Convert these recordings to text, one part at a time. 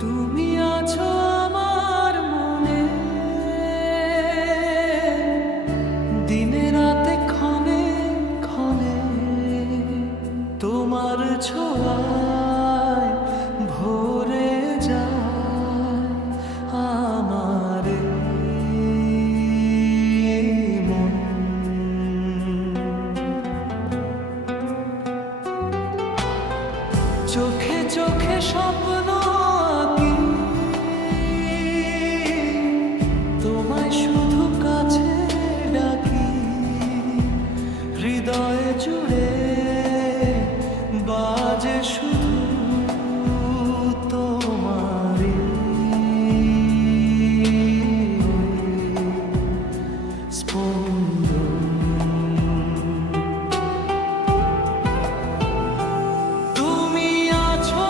তুমি আছো আমার মনে, দিনে রাতে ক্ষণে ক্ষণে, তোমার ছোঁয়ায় ভরে যায় আমার মন। চোখে চোখে স্বপ্ন আঁকি, তোমায় শুধু কাছে ডাকি, হৃদয়ে জুড়ে বাজে শুধু তোমারই স্পন্দন। তুমি আছো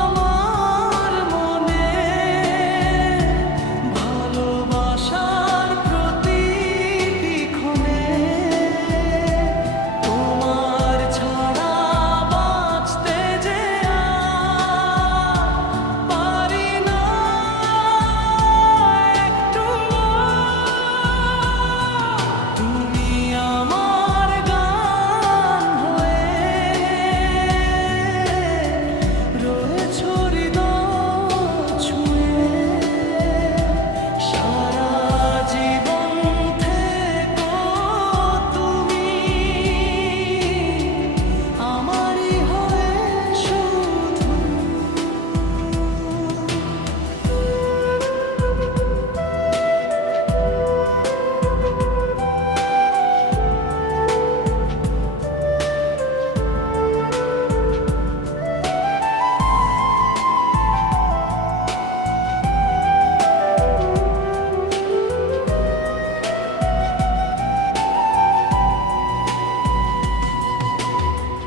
আমার মনে, ভালোবাসার প্রতিটি ক্ষণে, তোমার ছাড়া বাঁচতে যে আর পারি না একটুও। তুমি আমার গান হয়ে রয়েছো হৃদয় ছুঁয়ে, সারা জীবন থেকো তুমি আমারই হয়ে শুধু।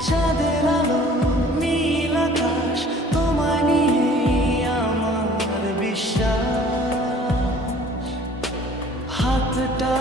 চাঁদের আলো, নীল আকাশ, তোমায় নিয়েই আমার বিশ্বাস। হাতটা